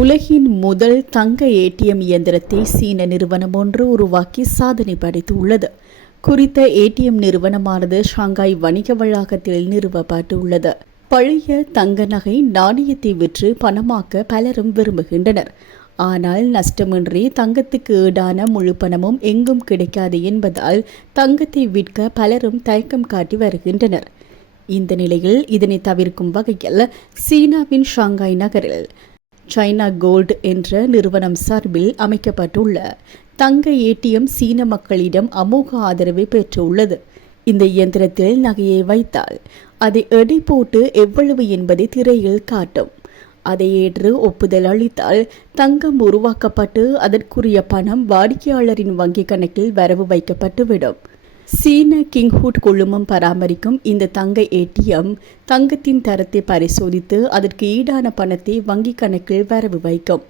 உலகின் முதல் தங்க ஏடிஎம் இயந்திரத்தை சீன நிறுவனம் ஒன்று உருவாக்கி சாதனை படைத்துள்ளது. குறித்த ஏடிஎம் நிறுவனமானது ஷாங்காய் வணிக வளாகத்தில் நிறுவப்பட்டுள்ளது. பழைய தங்க நகை நாணயத்தை விற்று பணமாக்க பலரும் விரும்புகின்றனர். ஆனால் நஷ்டமின்றி தங்கத்துக்கு ஈடான முழு பணமும் எங்கும் கிடைக்காது என்பதால் தங்கத்தை விற்க பலரும் தயக்கம் காட்டி வருகின்றனர். இந்த நிலையில் இதனை தவிர்க்கும் வகையில் சீனாவின் ஷாங்காய் நகரில் சைனா கோல்டு என்ற நிறுவனம் சார்பில் அமைக்கப்பட்டுள்ள தங்க ஏடிஎம் சீன மக்களிடம் அமோக ஆதரவை பெற்றுள்ளது. இந்த இயந்திரத்தில் நகையை வைத்தால் அதை எடை போட்டு எவ்வளவு என்பதை திரையில் காட்டும். அதை ஏற்று ஒப்புதல் அளித்தால் தங்கம் உருவாக்கப்பட்டு அதற்குரிய பணம் வாடிக்கையாளரின் வங்கிக் கணக்கில் வரவு வைக்கப்பட்டுவிடும். சீன கிங்ஹுட் குழுமம் பராமரிக்கும் இந்த தங்க ஏடிஎம் தங்கத்தின் தரத்தை பரிசோதித்து அதற்கு ஈடான பணத்தை வங்கிக் கணக்கில் வரவு வைக்கும்.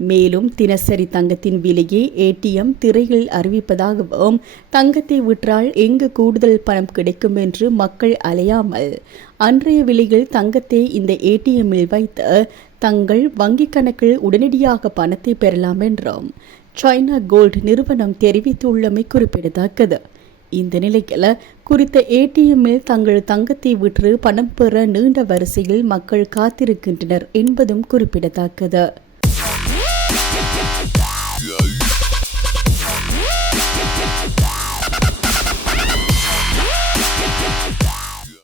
மேலும் தினசரி தங்கத்தின் விலையை ஏடிஎம் திரையில் அறிவிப்பதாகவும் தங்கத்தை விற்றால் எங்கு கூடுதல் பணம் கிடைக்கும் என்று மக்கள் அலையாமல் அன்றைய விலையில் தங்கத்தை இந்த ஏடிஎம்மில் வைத்து தங்கள் வங்கிக் கணக்கில் உடனடியாக பணத்தை பெறலாம் என்றும் சைனா கோல்டு நிறுவனம் தெரிவித்துள்ளமை குறிப்பிடத்தக்கது. இந்த நிலையில் குறித்த ஏடிஎம்மில் தங்கள் தங்கத்தை விற்று பணம் பெற நீண்ட வரிசையில் மக்கள் காத்திருக்கின்றனர் என்பதும் குறிப்பிடத்தக்கது.